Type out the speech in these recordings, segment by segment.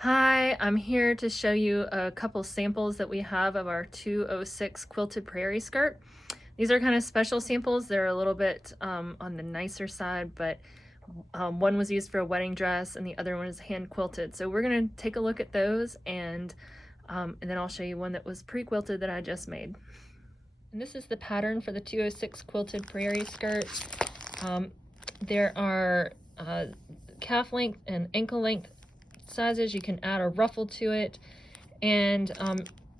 Hi, I'm here to show you a couple samples that we have of our 206 Quilted Prairie Skirt. These are kind of special samples. They're a little bit on the nicer side, but one was used for a wedding dress and the other one is hand quilted. So we're gonna take a look at those and then I'll show you one that was pre-quilted that I just made. And this is the pattern for the 206 Quilted Prairie Skirt. There are calf length and ankle length sizes. You can add a ruffle to it, and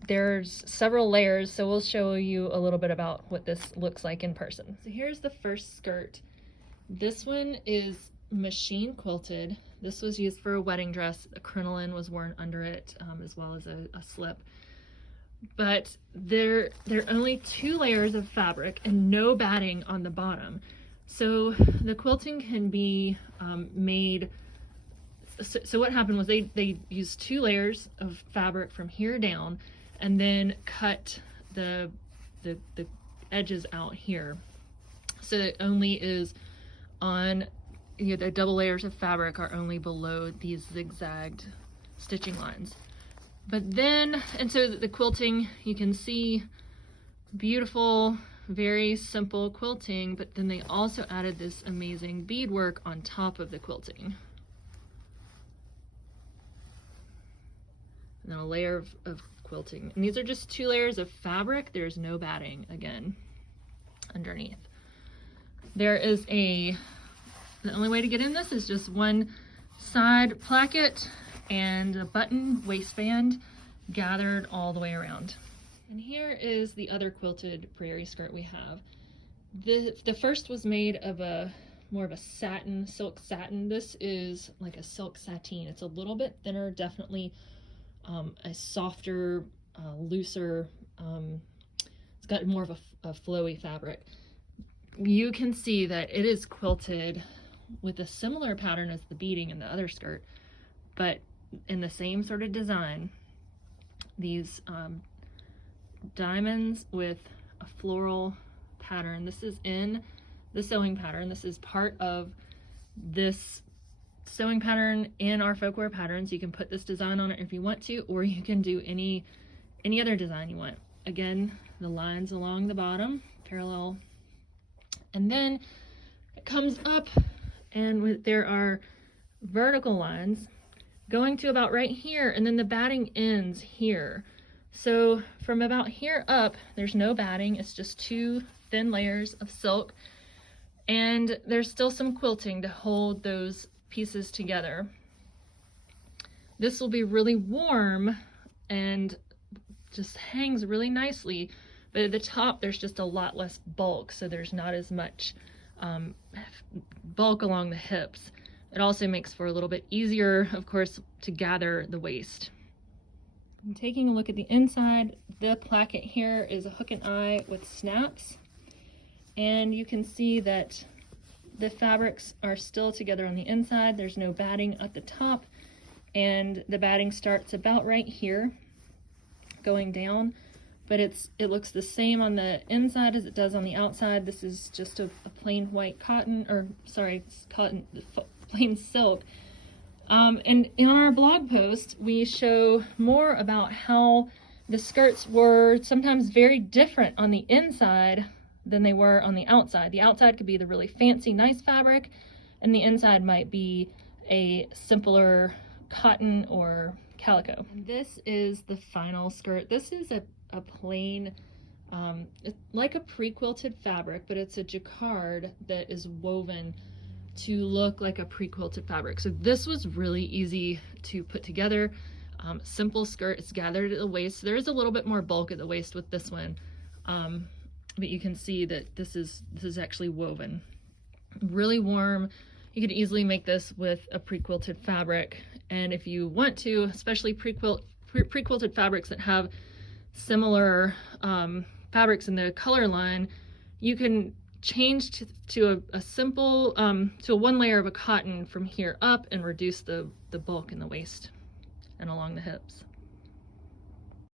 there's several layers, so we'll show you a little bit about what this looks like in person. So here's the first skirt. This one is machine quilted. This was used for a wedding dress. A crinoline was worn under it, as well as a slip. But there are only 2 layers of fabric and no batting on the bottom. So the quilting can be made. So what happened was they used 2 layers of fabric from here down and then cut the edges out here. So it only is on, the double layers of fabric are only below these zigzagged stitching lines. But then, and so the quilting, you can see beautiful, very simple quilting, but then they also added this amazing beadwork on top of the quilting. And then a layer of quilting. And these are just 2 layers of fabric. There's no batting, again, underneath. There is the only way to get in this is just one side placket and a button waistband gathered all the way around. And here is the other quilted prairie skirt we have. The first was made of more of a satin, silk satin. This is like a silk sateen. It's a little bit thinner, definitely a softer, looser, it's got more of a flowy fabric. You can see that it is quilted with a similar pattern as the beading in the other skirt, but in the same sort of design. These diamonds with a floral pattern. This is in the sewing pattern. This is part of this sewing pattern in our Folkwear patterns. You can put this design on it if you want to, or you can do any other design you want. Again, the lines along the bottom parallel, and then it comes up and there are vertical lines going to about right here, and then the batting ends here. So from about here up, there's no batting. It's just 2 thin layers of silk, and there's still some quilting to hold those pieces together. This will be really warm and just hangs really nicely, but at the top there's just a lot less bulk, so there's not as much bulk along the hips. It also makes for a little bit easier, of course, to gather the waist. I'm taking a look at the inside. The placket here is a hook and eye with snaps, and you can see that the fabrics are still together on the inside. There's no batting at the top, and the batting starts about right here going down, but it looks the same on the inside as it does on the outside. This is just a plain white cotton, or sorry, cotton, plain silk. And in our blog post, we show more about how the skirts were sometimes very different on the inside than they were on the outside. The outside could be the really fancy, nice fabric, and the inside might be a simpler cotton or calico. And this is the final skirt. This is a plain, it's like a pre-quilted fabric, but it's a jacquard that is woven to look like a pre-quilted fabric. So this was really easy to put together. Simple skirt. It's gathered at the waist. So there is a little bit more bulk at the waist with this one. But you can see that this is actually woven. Really warm. You could easily make this with a pre-quilted fabric, and if you want to, especially pre-quilted fabrics that have similar fabrics in the color line, you can change to a simple to a 1 layer of a cotton from here up and reduce the bulk in the waist and along the hips.